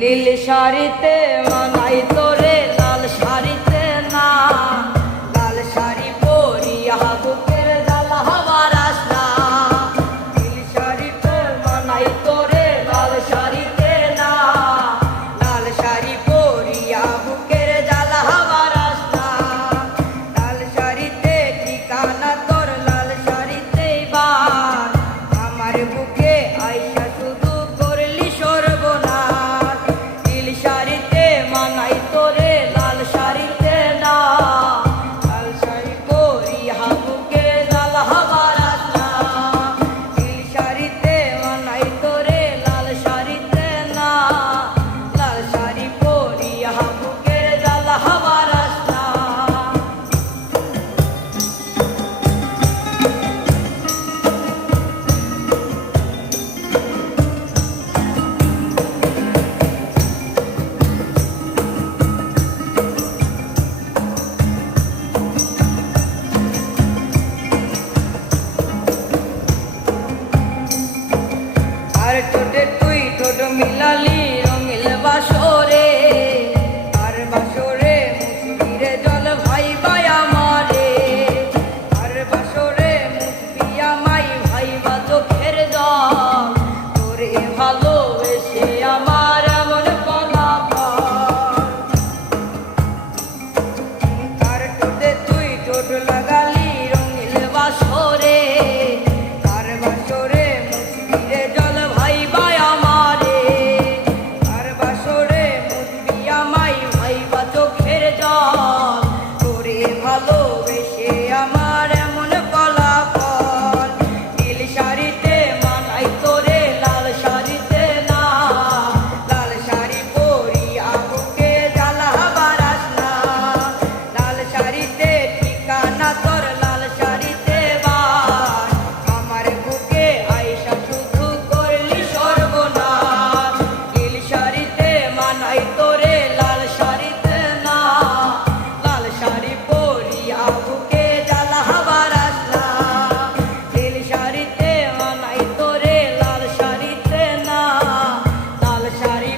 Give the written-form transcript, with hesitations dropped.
নীল শাড়িতে মানাই তোরে লাল শাড়িতে না, লাল শাড়ি পরিয়া বুকের জ্বালা হবার আসনা। নীল শাড়িতে মানাই তোরে লাল শাড়িতে না, লাল শাড়ি পরিয়া বুকের জ্বালা হবার আসনা। লাল শাড়িতে ঠিকানা তোর লাল শাড়িতেই বাস, আমার বুকে আইসা শুধু করলি সর্বনাশ। নীল শাড়িতে মানাই তোরে লাল শাড়িতে না, লাল শাড়ি পরিয়া বুকে জ্বালা হবার আসনা। নীল শাড়িতে মানাই তোরে লাল শাড়িতে না, লাল শাড়ি পরিয়া বুকে জ্বালা হবার আসনা। আর ঠোঁটে তুই ঠোঁট মিলালি রঙিল বাসরে, আর বাসরে মুসবিরে জল ভাই ভাই আমারে। আর বাসরে মুসবি আমাই ভাই বা চোখের জল, তোরে ভালোবেসে আমার এমন ফলাফল। আর ঠোঁটে তুই ঠোঁট লাগালি রঙিল বাসরে, আর বাসরে মুসবিরে জল ভাই ভাই আমারে। আর বাসরে মুসবি আমাই ভাই বা চোখের জল, তোরে ভালোবেসে আমার এমন ফলাফল। নীল শাড়িতে মানাই তোরে লাল শাড়িতে না, লাল শাড়ি পরিয়া বুকে জ্বালা হবার আসনা। লাল শাড়িতে ঠিকানা তোর লাল শাড়িতে বাস, আমার বুকে আইসা শুধু করলি সর্বনাশ। নীল শাড়িতে মানাই তোরে লাল শাড়িতে না, লাল শাড়ি পরিয়া বুকে জ্বালা হবার আসনা। নীল শাড়িতে মানাই তোরে লাল শাড়িতে না, লাল শাড়ি